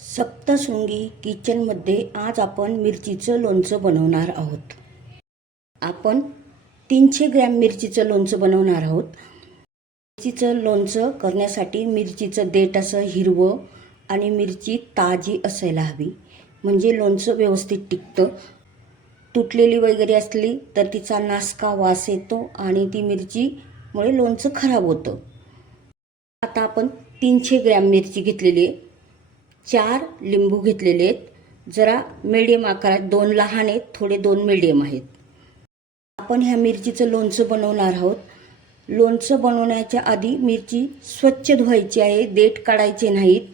सप्तशृंगी किचनमध्ये आज आपण मिरचीचं लोणचं बनवणार आहोत. आपण 300 ग्रॅम मिरचीचं लोणचं बनवणार आहोत. मिरचीचं लोणचं करण्यासाठी मिरचीचं देठ असं हिरवं आणि मिरची ताजी असायला हवी, म्हणजे लोणचं व्यवस्थित टिकतं. तुटलेली वगैरे असली तर तिचा नासका वास येतो आणि ती मिरचीमुळे लोणचं खराब होतं. आता आपण 300 ग्रॅम मिरची घेतलेली आहे. 4 लिंबू घेतलेले आहेत. जरा मीडियम आकारात, 2 लहान आहेत, थोडे 2 मीडियम आहेत. आपण ह्या मिरचीचं लोणचं बनवणार आहोत. लोणचं बनवण्याच्या आधी मिरची स्वच्छ धुवायची आहे, देठ काढायचे नाहीत.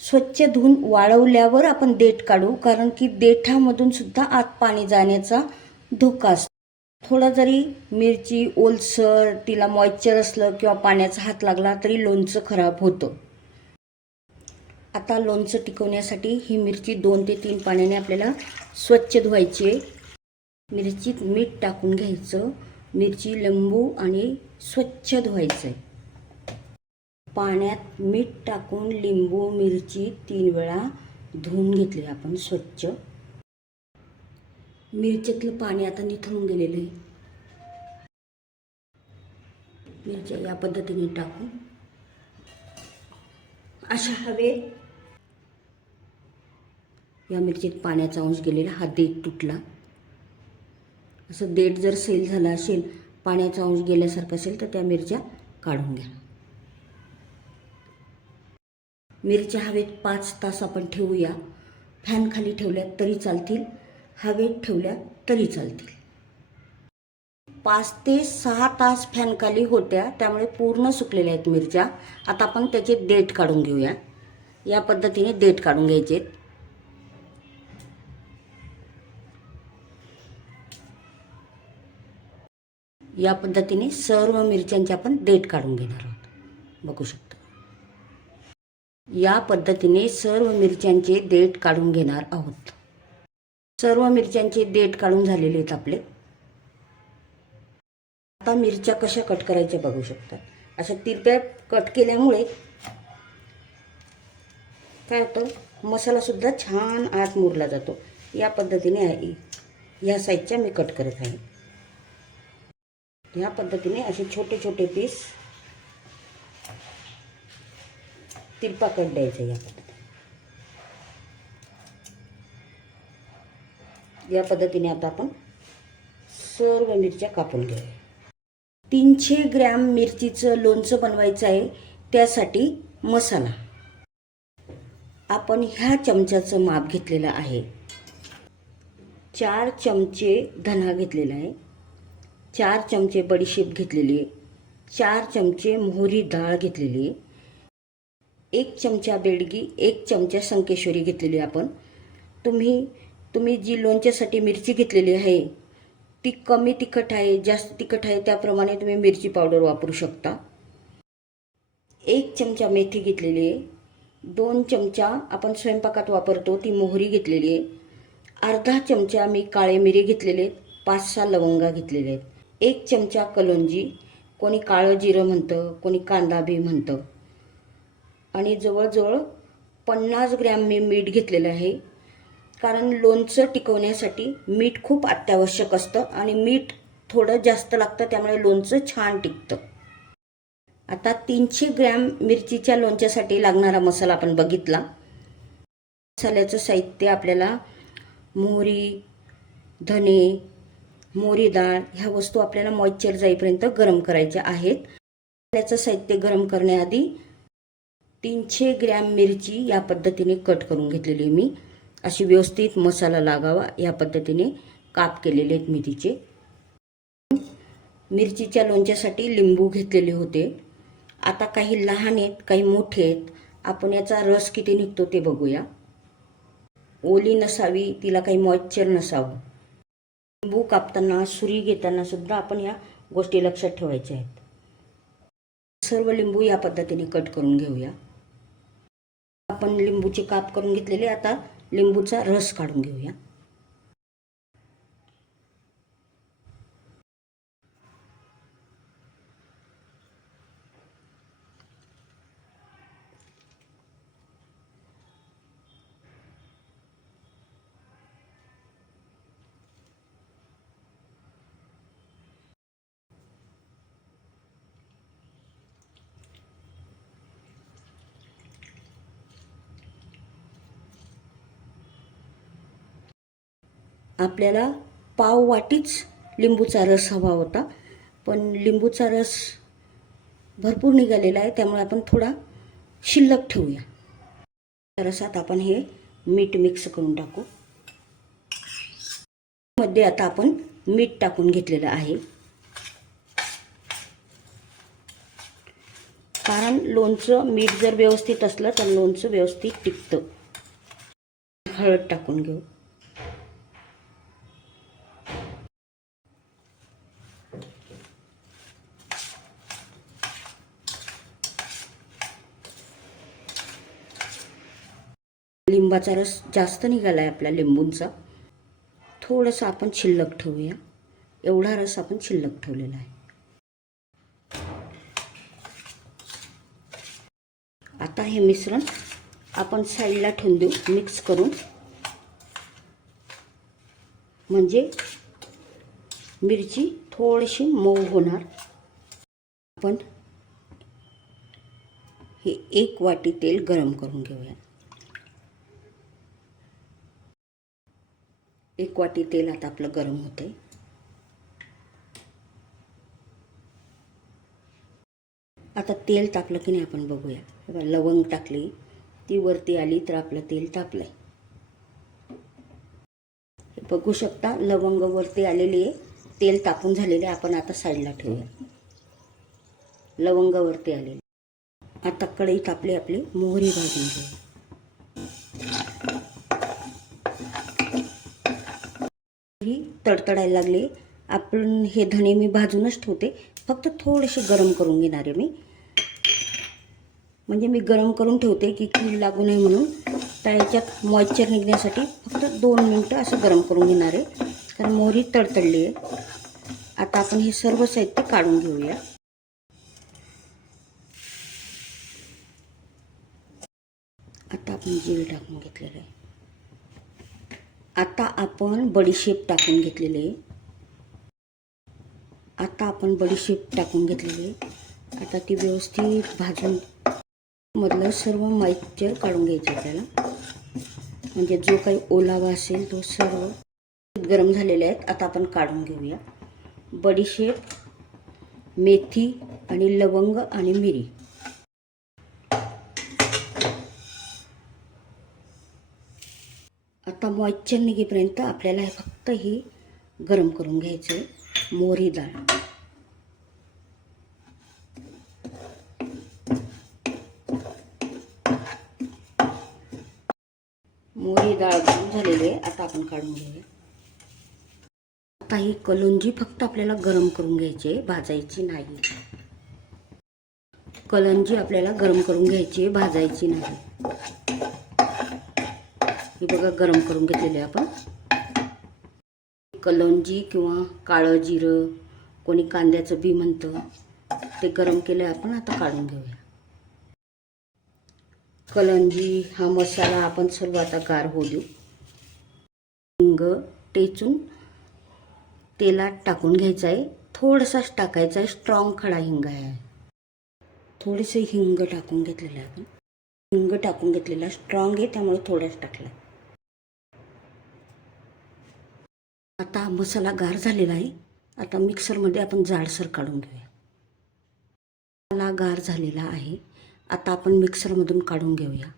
स्वच्छ धुवून वाळवल्यावर आपण देठ काढू, कारण की देठामधून सुद्धा आत पाणी जाण्याचा धोका असतो. थोडा जरी मिरची ओलसर, तिला मॉइश्चर असलं किंवा पाण्याचा हात लागला तरी लोणचं खराब होतं. आता लोणचं टिकवण्यासाठी ही मिरची 2 ते 3 पाण्याने आपल्याला स्वच्छ धुवायची आहे. मिरचीत मीठ टाकून घ्यायचं, मिरची, लिंबू आणि स्वच्छ धुवायचं आहे. पाण्यात मीठ टाकून लिंबू, मिरची 3 वेळा धुवून घेतले आपण स्वच्छ. मिरचीतलं पाणी आता निथळून गेलेलं आहे. मिरच्या या पद्धतीने टाकून अशा हवे. या मिरचीत पाण्याचा अंश गेलेला, हा देठ तुटला. असं देठ जर सैल झाला असेल, पाण्याचा अंश गेल्यासारखं असेल तर त्या मिरच्या काढून घ्या. मिरच्या हवेत 5 तास आपण ठेवूया. फॅन खाली ठेवल्या तरी चालतील, हवेत ठेवल्या तरी चालतील. 5 ते 6 तास फॅन खाली होत्या, त्यामुळे पूर्ण सुकलेल्या आहेत मिरच्या. आता आपण त्याचे देठ काढून घेऊया. या पद्धतीने देठ काढून घ्यायचे. या पद्धतीने सर्व मिरच्यांचे आपण देठ काढून घेणार आहोत. बघू शकता. या पद्धतीने सर्व मिरच्यांचे देठ काढून घेणार आहोत. सर्व मिरच्यांचे देठ काढून झालेले आहेत आपले. आता मिरच्या कशा कट करायच्या बघू शकता. अशा तिरप्या कट केल्यामुळे काय होतं, मसाला सुद्धा छान आत मुरला जातो. या पद्धतीने आहे. या साईजच्या मी कट करत आहे. या पद्धतीने असे छोटे छोटे पीस तिरपा कट द्यायचा. या पद्धतीने आता आपण सर्व मिरच्या कापून घेऊया. 300 ग्रॅम मिरचीचं लोणचं बनवायचं आहे. त्यासाठी मसाला आपण ह्या चमच्याचं माप घेतलेलं आहे. 4 चमचे धना घेतलेला आहे, 4 चमचे बडीशेप घेतलेली आहे, 4 चमचे मोहरी डाळ घेतलेली आहे, 1 चमचा बेडगी, 1 चमचा संकेश्वरी घेतलेली आपण. तुम्ही जी लोणच्यासाठी मिरची घेतलेली आहे ती कमी तिखट आहे, जास्त तिखट आहे, त्याप्रमाणे तुम्ही मिरची पावडर वापरू शकता. 1 चमचा मेथी घेतलेली आहे, 2 चमचा आपण स्वयंपाकात वापरतो ती मोहरी घेतलेली आहे, अर्धा चमचा मी काळे मिरी घेतलेले, 5-6 लवंगा घेतलेले आहेत, 1 चमचा कलोंजी, कोणी काळं जिरं म्हणतं, कोणी कांदा बी म्हणतं, आणि जवळजवळ 50 ग्रॅम मी मीठ घेतलेलं आहे. कारण लोणचं टिकवण्यासाठी मीठ खूप अत्यावश्यक असतं आणि मीठ थोडं जास्त लागतं, त्यामुळे लोणचं छान टिकतं. आता 300 ग्रॅम मिरचीच्या लोणच्यासाठी लागणारा मसाला आपण बघितला. मसाल्याचं साहित्य आपल्याला मोहरी, धने, मोहरी डाळ ह्या वस्तू आपल्याला मॉइश्चर जाईपर्यंत गरम करायच्या आहेत. मसाल्याचं साहित्य गरम करण्याआधी 300 ग्रॅम मिरची या पद्धतीने कट करून घेतलेली मी. अशी व्यवस्थित मसाला लागावा या पद्धतीने काप केलेले आहेत मी तिचे. मिरचीच्या लोणच्यासाठी लिंबू घेतलेले होते. आता काही लहान आहेत, काही मोठे आहेत. आपण याचा रस किती निघतो ते बघूया. ओली नसावी, तिला काही मॉइश्चर नसावं. लिंबू कापताना, सुरी घेताना सुद्धा आपण या गोष्टी लक्षात ठेवायच्या आहेत. सर्व लिंबू या पद्धतीने कट करून घेऊया. आपण लिंबूचे काप करून घेतलेले. आता लिंबूचा रस काढून घेऊया. आपल्याला पाव वाटीच लिंबूचा रस हवा होता, पण लिंबूचा रस भरपूर निघालेला आहे, त्यामुळे आपण थोडा शिल्लक ठेवूया. रसात आपण हे मीठ मिक्स करून टाकू. मध्ये आता आपण मीठ टाकून घेतलेलं आहे, कारण लोणचं मीठ जर व्यवस्थित असलं तर लोणचं व्यवस्थित टिकतं. हळद टाकून घेऊ. लिंबाचा रस जास्त निघाला आहे आपल्या लिंबूंचा, थोडंसं आपण शिल्लक ठेवूया. एवढा रस आपण शिल्लक ठेवलेला आहे. आता हे मिश्रण आपण साईडला ठेवून देऊ मिक्स करून, म्हणजे मिरची थोडीशी मऊ होणार. आपण हे 1 वाटी तेल गरम करून घेऊया. 1 वाटी तेल आता आपलं गरम होतंय. आता तेल तापलं की नाही आपण बघूया. लवंग टाकली, ती वरती आली तर आपलं तेल तापलंय. बघू शकता लवंग वरती आलेली आहे, तेल तापून झालेले. आपण आता साईडला ठेवूया. लवंग वरती आलेली. आता कढईत आपली मोहरी भाजून घेऊ. ही तडतडायला लागली. आपण हे धणे मी भाजूनच ठेवते, फक्त थोडेसे गरम करून घेणार आहे मी. म्हणजे मी गरम करून ठेवते की कीड लागू नये म्हणून. तर याच्यात मॉइश्चर निघण्यासाठी फक्त 2 मिनटं असं गरम करून घेणार आहे, कारण मोहरी तडतडली आहे. आता आपण हे सर्व साहित्य काढून घेऊया. आता आपण जिरे टाकून घेतलेलं आहे. आता आपण बडीशेप टाकून घेतलेली आहे. आता ती व्यवस्थित भाजून मधलं सर्व मॉइश्चर काढून घ्यायचं आपल्याला. म्हणजे जो काही ओलावा असेल तो सर्व गरम झालेले आहेत. आता आपण काढून घेऊया. बडीशेप, मेथी आणि लवंग आणि मिरी. आता मॉइश्चर निघेपर्यंत आपल्याला हे फक्त ही गरम करून घ्यायचं आहे. मोहरी डाळ, गरम झालेली आहे. आता आपण काढून घेऊया. आता ही कलोंजी फक्त आपल्याला गरम करून घ्यायची आहे, भाजायची नाही. कलोंजी आपल्याला गरम करून घ्यायची आहे, भाजायची नाही. हे बघा गरम करून घेतलेले आपण. कलोंजी किंवा काळं जिरं, कोणी कांद्याचं बी म्हणतं, ते गरम केलं आपण. आता काढून घेऊया. कलोंजी हा मसाला आपण सर्व आता गार होऊ देऊ. हिंग टेचून तेलात टाकून घ्यायचा आहे, थोडासाच टाकायचा आहे. स्ट्रॉंग खडा हिंग आहे. थोडेसे हिंग टाकून घेतलेलं आहे आपण. हिंग टाकून घेतलेला स्ट्रॉंग आहे, त्यामुळे थोडाच टाकला. आता मसाला गार झालेला आहे. आता मिक्सरमध्ये आपण जाडसर काढून घेऊया. मसाला गार झालेला आहे. आता आपण मिक्सरमधून काढून घेऊया.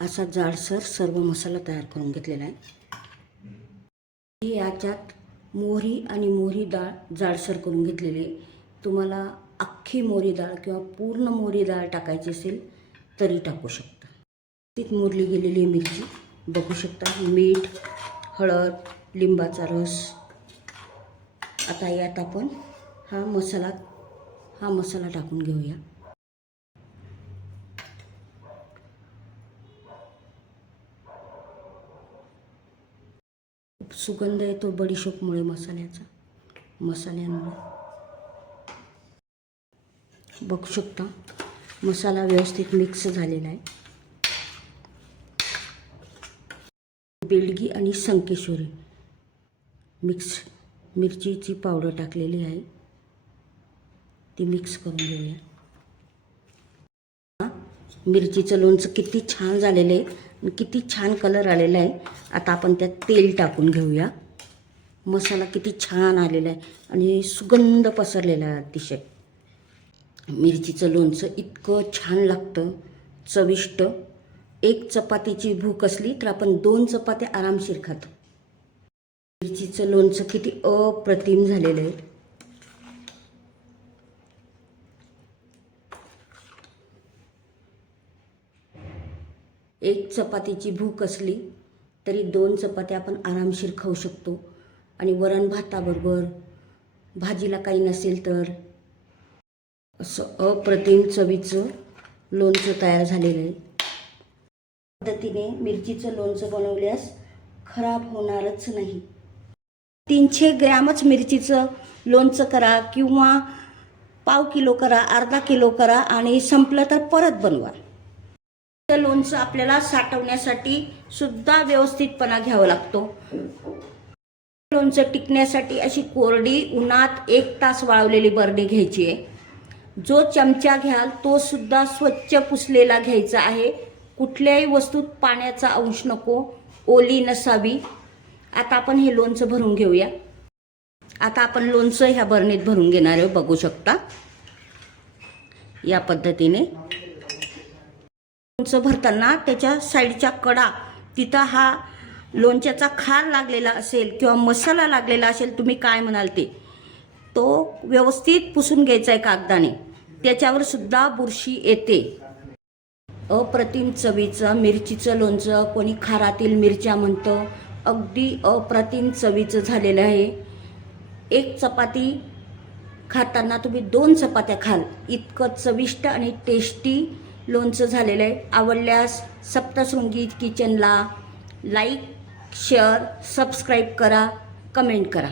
असा जाडसर सर्व मसाला तयार करून घेतलेला आहे. याच्यात मोहरी आणि मोहरी डाळ जाडसर करून घेतलेली. तुम्हाला अख्खी मोहरी डाळ किंवा पूर्ण मोहरी डाळ टाकायची असेल तरी टाकू शकता. तीच मोरली गेलेली मिरची बघू शकता. मीठ, हळद, लिंबाचा रस. आता यात आपण हा मसाला टाकून घेऊया. सुगंध येतो बडीशेपमुळे, मसाल्यांमुळे. बघू शकता मसाला व्यवस्थित मिक्स झालेला आहे. बेडगी आणि संकेश्वरी मिक्स मिरचीची पावडर टाकलेली आहे, ती मिक्स करून घेऊया. मिरचीचं लोणचं किती छान झालेलं आहे आणि किती छान कलर आलेला आहे. आता आपण त्यात तेल टाकून घेऊया. मसाला किती छान आलेला आहे आणि सुगंध पसरलेला आहे अतिशय. मिरचीचं लोणचं इतकं छान लागतं, चविष्ट. एक चपातीची भूक असली तर आपण 2 चपात्या आरामशीर खातो. मिरचीचं लोणचं किती अप्रतिम झालेलं आहे. एक चपातीची भूक असली तरी 2 चपात्या आपण आरामशीर खाऊ शकतो. आणि वरण भाताबरोबर, भाजीला काही नसेल तर असं अप्रतिम चवीचं लोणचं तयार झालेलं आहे. पद्धतीने मिरचीचं लोणचं बनवल्यास खराब होणारच नाही. 300 ग्रॅमच मिरचीचं लोणचं करा किंवा पाव किलो करा, अर्धा किलो करा आणि संपलं तर परत बनवा. लोणचं आपल्याला साठवण्यासाठी सुद्धा व्यवस्थितपणा घ्यावा लागतो. लोणचं टिकण्यासाठी अशी कोरडी उन्हात 1 तास वाळवलेली बरणी घ्यायची आहे. जो चमचा घ्याल तो सुद्धा स्वच्छ पुसलेला घ्यायचा आहे. कुठल्याही वस्तूत पाण्याचा अंश नको, ओली नसावी. आता आपण हे लोणचं भरून घेऊया. आता आपण लोणचं ह्या बरणीत भरून घेणार आहे, बघू शकता. या पद्धतीने लोणचं भरताना त्याच्या साईडच्या कडा, तिथं हा लोणच्याचा खार लागलेला असेल किंवा मसाला लागलेला असेल, तुम्ही काय म्हणाल ते, तो व्यवस्थित पुसून घ्यायचा आहे कागदाने. त्याच्यावर सुद्धा बुरशी येते. अप्रतिम चवीचं मिरचीचं लोणचं, कोणी खारातील मिरच्या म्हणतं, अगदी अप्रतिम चवीचं झालेलं आहे. 1 चपाती खाताना तुम्ही 2 चपात्या खाल, इतकं चविष्ट आणि टेस्टी लोणचं झालेलं आहे. आवडल्यास सप्तशृंगी किचनला लाईक, शेअर, सबस्क्राईब करा, कमेंट करा.